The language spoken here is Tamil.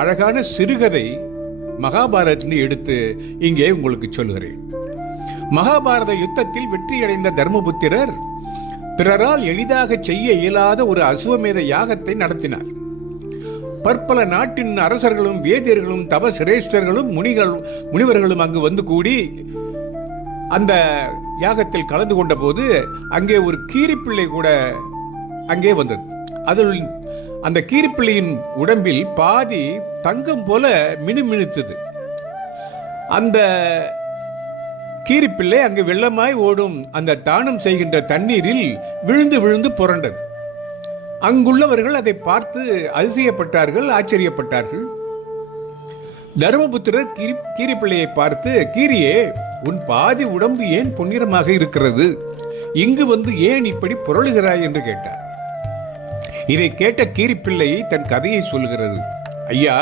அழகான சிறுகதை மகாபாரதத்தில் எடுத்து இங்கே உங்களுக்கு சொல்கிறேன். மகாபாரத யுத்தத்தில் வெற்றியடைந்த தர்மபுத்திரர் பிறரால் எளிதாக செய்ய இயலாத ஒரு அசுவமேத யாகத்தை நடத்தினார். பற்பல நாட்டின் அரசர்களும் வேதியர்களும் தவ சிரேஷ்டர்களும் முனிவர்களும் அங்கு வந்து கூடி அந்த யாகத்தில் கலந்து கொண்ட போது அங்கே ஒரு கீரிப்பிள்ளை கூட அங்கே வந்தது. அதில் அந்த கீரிப்பிள்ளையின் உடம்பில் பாதி தங்கம் போல மினுமினுத்தது. அந்த கீரிப்பிள்ளை அங்கு வெள்ளமாய் ஓடும் அந்த தானம் செய்கின்ற தண்ணீரில் விழுந்து விழுந்து புரண்டது. அங்குள்ளவர்கள் அதை பார்த்து அதிசயப்பட்டார்கள், ஆச்சரியப்பட்டார்கள். தர்மபுத்திரர் கீரிப்பிள்ளையை பார்த்து, கீரியே, உன் பாதி உடம்பு ஏன் பொன்னிறமாக இருக்கிறது? இங்கு வந்து ஏன் இப்படி புரளுகிறாய் என்று கேட்டார். இதை கேட்ட கீரிப்பிள்ளை தன் கதையை சொல்கிறது. ஐயா,